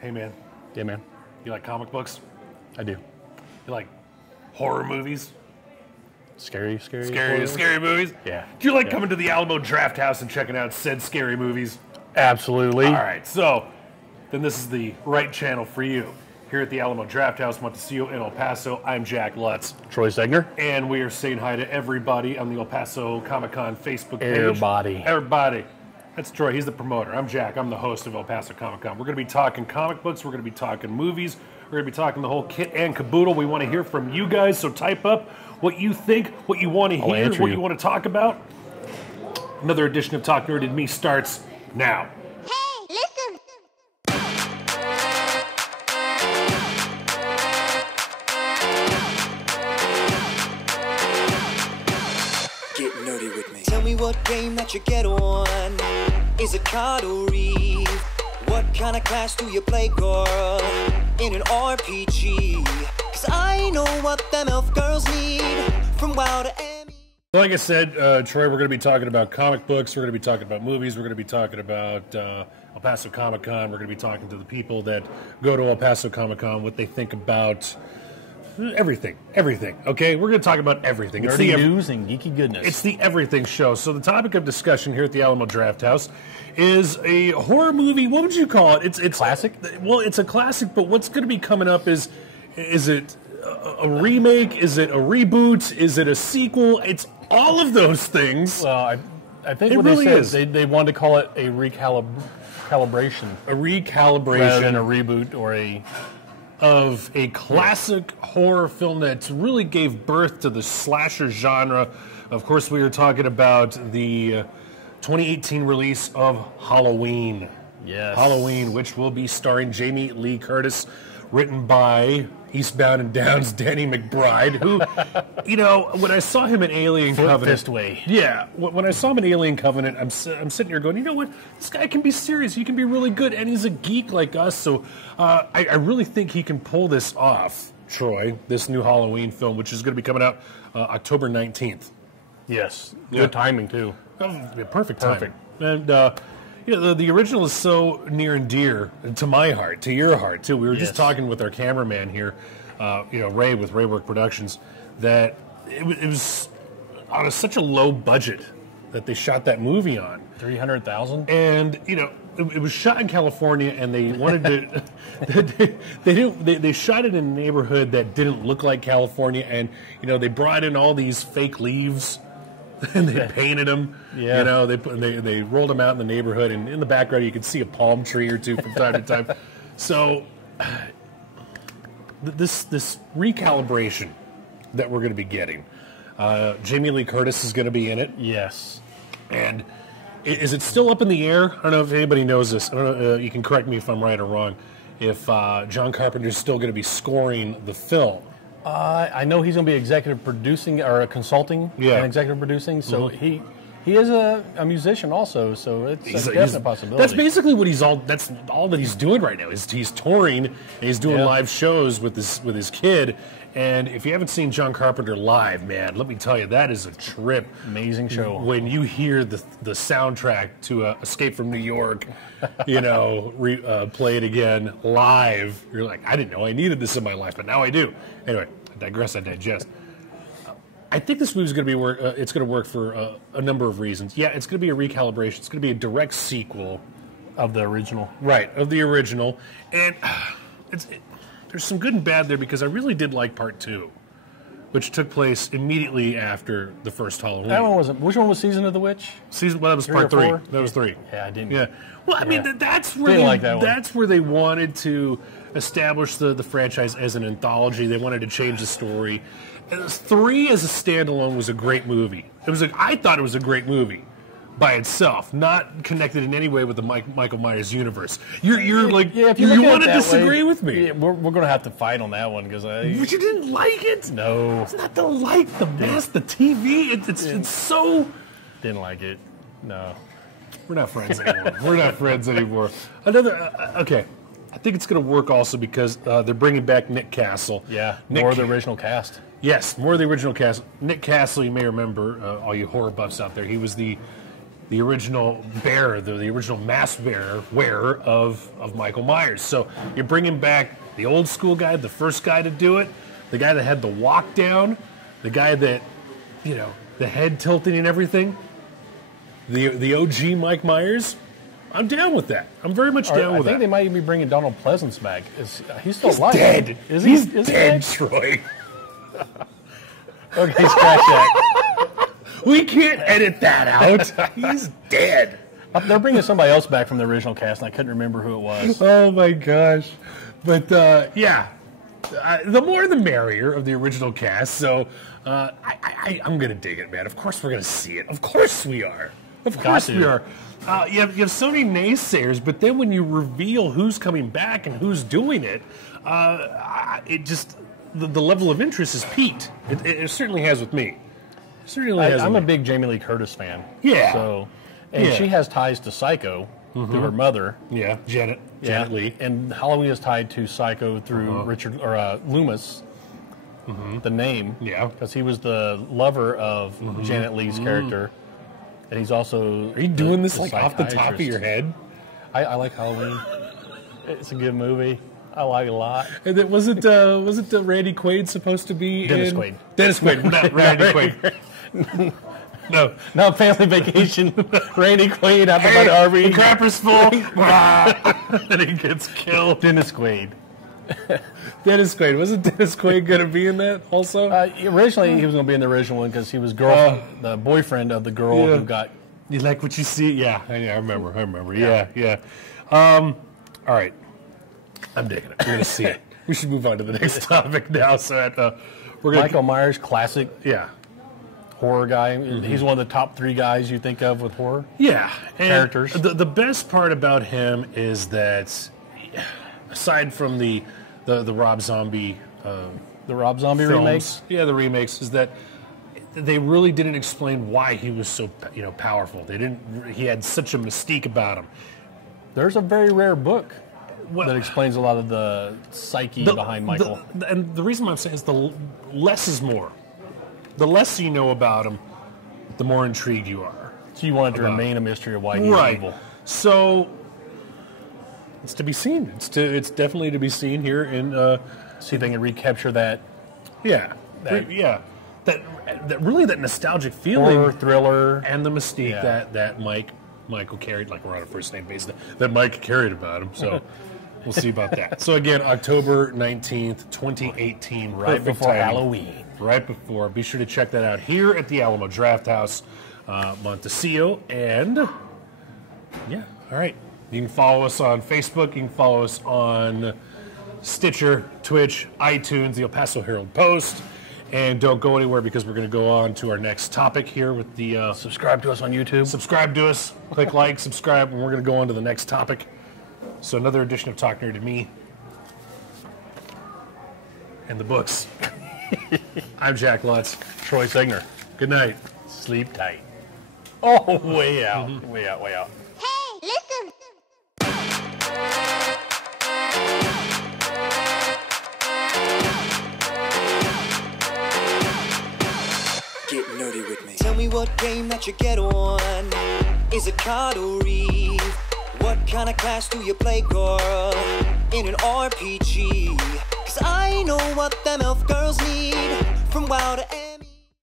Hey, man. Yeah, man. You like comic books? I do. You like horror movies? Scary movies? Yeah. Do you like coming to the Alamo Draft House and checking out said scary movies? Absolutely. All right, so then this is the right channel for you. Here at the Alamo Draft House, Montecillo in El Paso, I'm Jack Lutz. Troy Stegner. And we are saying hi to everybody on the El Paso Comic-Con Facebook page. Everybody. That's Troy, he's the promoter. I'm Jack, I'm the host of El Paso Comic-Con. We're going to be talking comic books, we're going to be talking movies, we're going to be talking the whole kit and caboodle. We want to hear from you guys, so type up what you think, what you want to hear, what you want to talk about. Another edition of Talk Nerd and Me starts now. Hey, listen! Get nerdy with me. Tell me what game that you get on. Is it card or Eve? What kind of class do you play, girl? In an RPG? Cause I know what them elf girls need. From WoW to Emmy. Like I said, Troy, we're going to be talking about comic books, we're going to be talking about movies, we're going to be talking about El Paso Comic-Con, we're going to be talking to the people that go to El Paso Comic-Con, what they think about everything, okay? We're going to talk about everything. It's the news and geeky goodness. It's the everything show. So the topic of discussion here at the Alamo Draft House is a horror movie. What would you call it? It's classic? Well, it's a classic, but what's going to be coming up is it a remake? Is it a reboot? Is it a sequel? It's all of those things. Well, I think it what really they said, they wanted to call it a recalibration. A recalibration. Rather than a reboot or of a classic horror film that really gave birth to the slasher genre. Of course, we were talking about the 2018 release of Halloween. Yes. Halloween, which will be starring Jamie Lee Curtis, written by Eastbound and Down's Danny McBride, who, you know, when I saw him in Alien Covenant... Yeah, when I saw him in Alien Covenant, I'm sitting here going, you know what, this guy can be serious, he can be really good, and he's a geek like us, so I really think he can pull this off, Troy, this new Halloween film, which is going to be coming out October 19th. Yes, good timing, too. Perfect timing. And... you know, the original is so near and dear to my heart, to your heart, too. We were just talking with our cameraman here, Ray with Raywork Productions, that it was on such a low budget that they shot that movie on. $300,000? And, you know, it was shot in California, and they wanted to... they shot it in a neighborhood that didn't look like California, and, you know, they brought in all these fake leaves... and they painted them. Yeah. You know, they rolled them out in the neighborhood, and in the background you could see a palm tree or two from time to time. So this recalibration that we're going to be getting, Jamie Lee Curtis is going to be in it. Yes. And is it still up in the air? I don't know if anybody knows this. I don't know, you can correct me if I'm right or wrong. If John Carpenter's still going to be scoring the film. I know he's going to be executive producing or consulting and executive producing. So he is a musician also. So it's a definite possibility. That's basically what that's all that he's doing right now. He's touring and he's doing live shows with his kid. And if you haven't seen John Carpenter live, man, let me tell you, that is a trip. Amazing show. When you hear the soundtrack to Escape from New York, you know, play it again live, you're like, I didn't know I needed this in my life, but now I do. Anyway, I digress, I digest. I think this movie's going to be it's going to work for a number of reasons. Yeah, it's going to be a recalibration. It's going to be a direct sequel of the original. Right, of the original. And there's some good and bad there because I really did like part 2, which took place immediately after the first Halloween. That one wasn't. Which one was Season of the Witch? That was part 3. That was 3. Yeah, I didn't. Yeah. Well, I mean, that's where they wanted to establish the franchise as an anthology. They wanted to change the story. 3 as a standalone was a great movie. I thought it was a great movie by itself, not connected in any way with the Michael Myers universe. You're like, you want to disagree with me. Yeah, we're going to have to fight on that one because But you didn't like it? No. It's not the mask, the TV. It's so... Didn't like it. No. We're not friends anymore. Okay. I think it's going to work also because they're bringing back Nick Castle. Yeah, more of the original cast. Yes, more of the original cast. Nick Castle, you may remember, all you horror buffs out there, he was the the original bearer, the original mask wearer of Michael Myers. So you're bringing back the old school guy, the first guy to do it, the guy that had the walk down, the guy that, you know, the head tilting and everything, the OG Mike Myers. I'm down with that. I'm very much down with that. I think they might even be bringing Donald Pleasance back. He's still alive. Dead. Is He's he dead, Troy. Okay, scratch that. We can't edit that out. He's dead. They're bringing somebody else back from the original cast, and I couldn't remember who it was. Oh, my gosh. But, yeah, the more the merrier of the original cast. So I'm going to dig it, man. Of course we're going to see it. Of course we are. Of course we are. You have so many naysayers, but then when you reveal who's coming back and who's doing it, it just, the level of interest is peaked. It certainly has with me. I'm a big Jamie Lee Curtis fan. Yeah. So, and she has ties to Psycho through her mother. Yeah, Janet Lee. And Halloween is tied to Psycho through Richard or Loomis. The name. Yeah. Because he was the lover of Janet Lee's character. And he's also. Are you doing this like off the top of your head? I like Halloween. It's a good movie. I like it a lot. And it wasn't Randy Quaid supposed to be Dennis Quaid. Dennis Quaid, not Randy Quaid. No, not Family Vacation. Randy Quaid out by the RV. The crapper's full. And he gets killed. Dennis Quaid. Dennis Quaid. Wasn't Dennis Quaid going to be in that also? Originally, he was going to be in the original one because he was the boyfriend of the girl who got. You like what you see? Yeah, I remember. Yeah. All right. I'm digging it. We're going to see it. We should move on to the next topic now. So we're going Michael Myers, classic horror guy. He's one of the top 3 guys you think of with horror. Yeah. Characters. The best part about him is that, aside from the Rob Zombie films, remakes? Yeah, the remakes, is that they really didn't explain why he was so powerful. He had such a mystique about him. There's a very rare book that explains a lot of the psyche behind Michael. And the reason I'm saying is the less is more. The less you know about him, the more intrigued you are. So you want it to remain a mystery of why he's evil. So it's to be seen. It's definitely to be seen here in. See if they can recapture that. Yeah. That really that nostalgic feeling, horror, thriller, and the mystique that Michael carried, like we're on a first name basis, that Mike carried about him. So we'll see about that. So again, October 19th, 2018, right before Halloween. Right before. Be sure to check that out here at the Alamo Drafthouse, Montecillo, and all right. You can follow us on Facebook. You can follow us on Stitcher, Twitch, iTunes, the El Paso Herald Post. And don't go anywhere because we're going to go on to our next topic here with the... subscribe to us on YouTube. Subscribe to us. Click like, subscribe, and we're going to go on to the next topic. So another edition of Talk Nerd to Me. And the books. I'm Jack Lutz. Troy Signer. Good night. Sleep tight. Oh, way out. Way out. Hey, listen. Get nerdy with me. Tell me what game that you get on. Is it card or Eve? What kind of class do you play, girl? In an RPG? 'Cause I know what them elf girls need. From WoW to